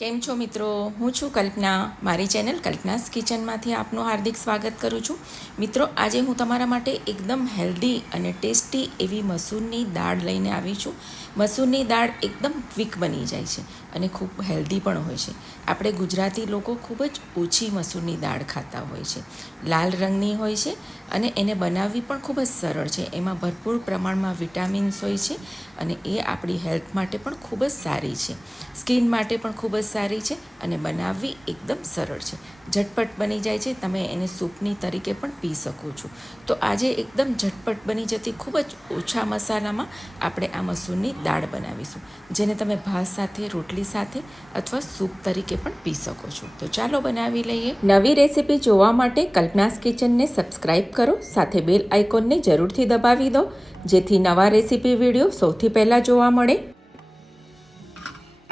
કેમ છો મિત્રો? હું છું કલ્પના. મારી ચેનલ કલ્પનાસ કિચનમાંથી આપનું હાર્દિક સ્વાગત કરું છું. મિત્રો, આજે હું તમારા માટે એકદમ હેલ્ધી અને ટેસ્ટી એવી મસૂરની દાળ લઈને આવી છું. મસૂરની દાળ એકદમ ક્વિક બની જાય છે અને ખૂબ હેલ્ધી પણ હોય છે. આપણે ગુજરાતી લોકો ખૂબ જ ઓછી મસૂરની દાળ ખાતા હોય છે. લાલ રંગની હોય છે અને એને બનાવવી પણ ખૂબ જ સરળ છે. એમાં ભરપૂર પ્રમાણમાં વિટામિન્સ હોય છે અને એ આપણી હેલ્થ માટે પણ ખૂબ જ સારી છે. સ્કિન માટે પણ ખૂબ જ સારી છે અને બનાવવી એકદમ સરળ છે. ઝટપટ બની જાય છે. તમે એને સૂપની તરીકે પણ પી શકો છો. તો આજે એકદમ ઝટપટ બની જતી ખૂબ જ ઓછા મસાલામાં આપણે આ મસૂરની દાળ બનાવીશું, જેને તમે ભાત સાથે, રોટલી સાથે અથવા સૂપ તરીકે પણ પી શકો છો. તો ચાલો બનાવી લઈએ. નવી રેસીપી જોવા માટે કલ્પનાસ કિચનને સબસ્ક્રાઈબ કરો, સાથે બેલ આઇકોનને જરૂરથી દબાવી દો, જેથી નવા રેસીપી વિડીયો સૌથી પહેલાં જોવા મળે.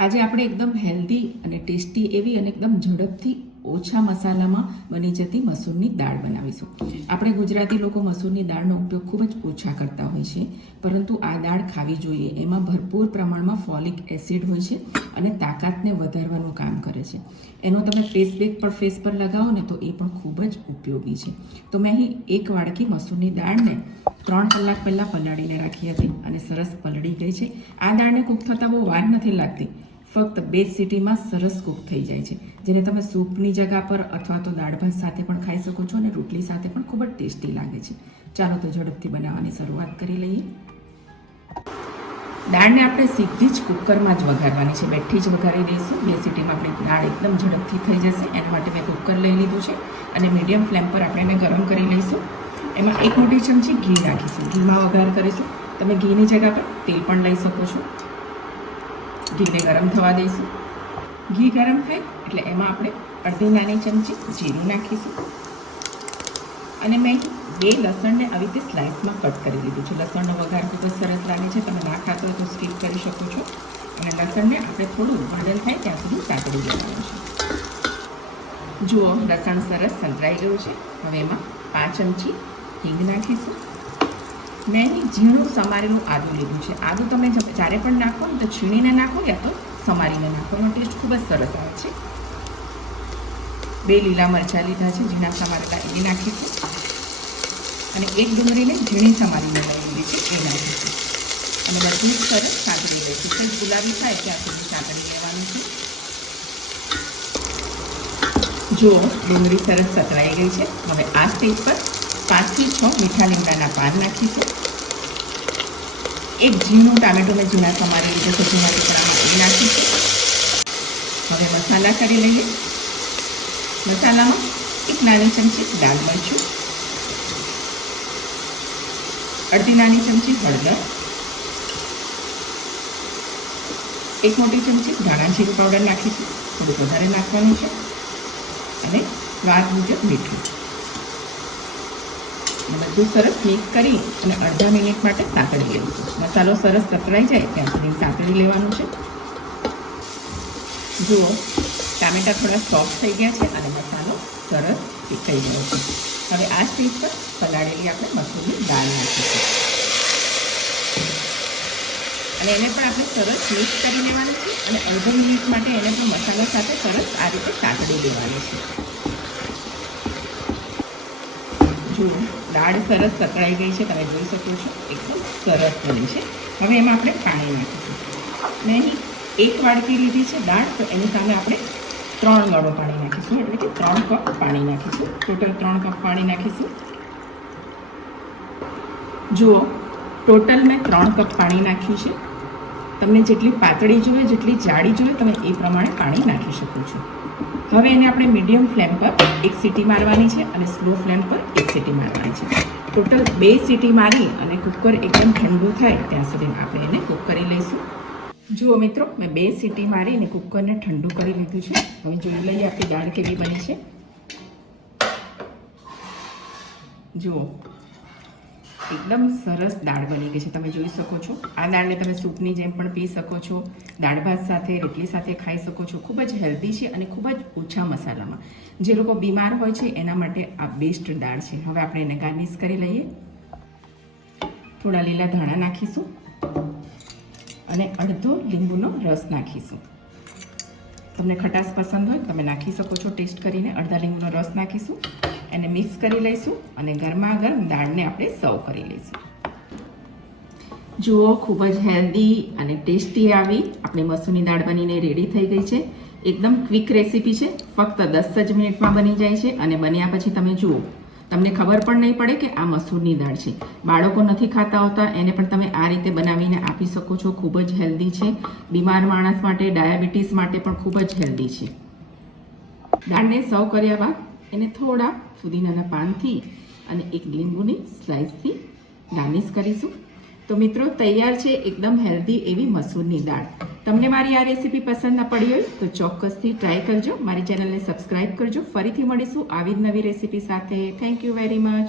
આજે આપણે એકદમ હેલ્ધી અને ટેસ્ટી એવી અને એકદમ ઝડપથી ઓછા મસાલામાં બની જતી મસૂરની દાળ બનાવીશું. આપણે ગુજરાતી લોકો મસૂરની દાળનો ઉપયોગ ખૂબ જ ઓછા કરતા હોય છે, પરંતુ આ દાળ ખાવી જોઈએ. એમાં ભરપૂર પ્રમાણમાં ફોલિક એસિડ હોય છે અને તાકાતને વધારવાનું કામ કરે છે. એનો તમે ફેસ પર લગાવો ને તો એ પણ ખૂબ જ ઉપયોગી છે. તો મેં અહીં એક વાડકી મસૂરની દાળને 3 કલાક પહેલાં પલાળીને રાખી હતી અને સરસ પલળી ગઈ છે. આ દાળને કૂક થતાં બહુ વાર નથી લાગતી. ફક્ત 2 સીટીમાં સરસ કૂક થઈ જાય છે, જેને તમે સૂપની જગ્યા પર અથવા તો દાળ ભાત સાથે પણ ખાઈ શકો છો અને રોટલી સાથે પણ ખૂબ જ ટેસ્ટી લાગે છે. ચાલો તો ઝડપથી બનાવવાની શરૂઆત કરી લઈએ. દાળને આપણે સીધી જ કુકરમાં જ વઘારવાની છે. બેઠી જ વઘારી દઈશું. 2 સીટીમાં આપણી દાળ એકદમ ઝડપથી થઈ જશે. એના માટે મેં કુકર લઈ લીધું છે અને મીડિયમ ફ્લેમ પર આપણે એને ગરમ કરી લઈશું. એમાં 1 મોટી ચમચી ઘી નાખીશું. ઘીમાં વઘાર કરીશું. તમે ઘીની જગ્યા પર તેલ પણ લઈ શકો છો. ઘીને ગરમ થવા દઈશું. ઘી ગરમ થાય એટલે એમાં આપણે અડધી નાની ચમચી જીરું નાખીશું અને મેં 2 લસણને આવી રીતે સ્લાઇસમાં કટ કરી લીધું છે. લસણનો વઘાર ખૂબ જ સરસ લાગે છે. તમે ના ખાતો હોય તો સ્કીપ કરી શકો છો. અને લસણને આપણે થોડું વાદળ થાય ત્યાં સુધી સાતળી લેવાનું છે. જુઓ, લસણ સરસ સંતરાઈ ગયું છે. હવે એમાં 5 ચમચી હિંગ નાખીશું. મેં અહીં ઝીણું સમારેલું આદું લીધું છે. આદું તમે જ્યારે પણ નાખો ને તો છીણીને નાખો યા તો સમારીને નાખો. એનો ટેસ્ટ ખૂબ જ સરસ આવે છે. 2 લીલા મરચાં લીધા છે, ઝીણા સમારેલા, એ નાખીશું. અને 1 ડુંગળીને ઝીણી સમારીને લઈ લીધી છે, એ નાખીશું. અને બધું જ સરસ સાંતળી લઈશું. કંઈ ગુલાબી થાય ત્યાં સુધી સાંતળી લેવાનું છે. જુઓ, ડુંગળી સરસ સતરાઈ ગઈ છે. હવે આ સ્ટેજ પર 5 થી 6 મીઠા લીમડાના પાન નાખીશું. 1 ઝીણું ટામેટું મેં ઝીણા સમારી લીધું છે, ઝીણા ટુકડામાં, એ નાખીશું. હવે મસાલા કરી લઈએ. મસાલામાં 1 નાની ચમચી દાલ મરચું, અડધી નાની ચમચી હળદર, 1 મોટી ચમચી ધાણા જીરું પાવડર નાખીશું. થોડું વધારે નાખવાનું છે. અને સ્વાદ મુજબ મીઠું. બધું સરસ મિક્સ કરી અને અડધા મિનિટ માટે સાંતળી લઈશું. મસાલો સરસ સતરાઈ જાય ત્યાં સુધી સાંતળી લેવાનું છે. જુઓ, ટામેટાં થોડા સોફ્ટ થઈ ગયા છે અને મસાલો સરસ પીસાઈ ગયો છે. હવે આ સ્ટેજ પર પલાળેલી આપણે મસૂરની દાળ નાખીશું અને એને પણ આપણે સરસ મિક્સ કરી લેવાનું છે અને અડધો મિનિટ માટે એને પણ મસાલા સાથે સરસ આ રીતે સાંતળી લેવાનું છે. જુઓ, દાળ સરસ સતરાઈ ગઈ છે. તમે જોઈ શકો છો, એકદમ સરસ બની છે. હવે એમાં આપણે પાણી નાખીશું. મેં અહીં 1 વાડકી લીધી છે દાળ, તો એની સામે આપણે 3 ગણું પાણી નાખીશું, એટલે કે 3 કપ પાણી નાખીશું. ટોટલ 3 કપ પાણી નાખીશું. જુઓ, ટોટલ મેં 3 કપ પાણી નાખ્યું છે. તમને જેટલી પાતળી જોઈએ, જેટલી જાડી જોઈએ, તમે એ પ્રમાણે પાણી નાખી શકો છો. હવે એને આપણે મીડિયમ ફ્લેમ પર 1 સીટી મારવાની છે અને સ્લો ફ્લેમ પર 1 સીટી મારવાની છે. ટોટલ 2 સીટી મારી અને કુકર એકદમ ઠંડુ થાય ત્યાં સુધી આપણે એને કૂક કરી લઈશું. જુઓ મિત્રો, મેં 2 સીટી મારી અને કુકરને ઠંડુ કરી લીધું છે. હવે જોઈ લઈએ આપણી દાળ કેવી બની છે. જુઓ, એકદમ સરસ દાળ બની ગઈ છે. તમે જોઈ શકો છો. આ દાળને તમે સૂપની જેમ પણ પી શકો છો. દાળ ભાત સાથે, રોટલી સાથે ખાઈ શકો છો. ખૂબ જ હેલ્ધી છે અને ખૂબ જ ઓછા મસાલામાં. જે લોકો બીમાર હોય છે એના માટે આ બેસ્ટ દાળ છે. હવે આપણે એને ગાર્નિશ કરી લઈએ. થોડા લીલા ધાણા નાખીશું અને અડધો લીંબુનો રસ નાખીશું. તમને ખટાશ પસંદ હોય તમે નાખી શકો છો ટેસ્ટ કરીને. અડધા લીંબુનો રસ નાખીશું, એને મિક્સ કરી લઈશું અને ગરમા ગરમ દાળને આપણે સર્વ કરી લઈશું. જુઓ, ખૂબ જ હેલ્ધી અને ટેસ્ટી આવી આપણી મસૂરની દાળ બનીને રેડી થઈ ગઈ છે. એકદમ ક્વિક રેસીપી છે, ફક્ત 10 જ મિનિટમાં બની જાય છે. અને બન્યા પછી તમે જુઓ, તમને ખબર પણ નહીં પડે કે આ મસૂરની દાળ છે. બાળકો નથી ખાતા હોતા, એને પણ તમે આ રીતે બનાવીને આપી શકો છો. ખૂબ જ હેલ્ધી છે. બીમાર માણસ માટે, ડાયાબિટીસ માટે પણ ખૂબ જ હેલ્ધી છે. દાળને સર્વ કર્યા બાદ એને થોડા ફુદીનાના પાનથી અને એક લીંબુની સ્લાઇસથી ગાર્નિશ કરીશું. તો મિત્રો, તૈયાર છે એકદમ હેલ્ધી એવી મસૂરની દાળ. તમને મારી આ રેસીપી પસંદ ન પડી હોય તો ચોક્કસથી ટ્રાય કરજો. મારી ચેનલને સબસ્ક્રાઇબ કરજો. ફરીથી મળીશું આવી જ નવી રેસીપી સાથે. Thank you very much.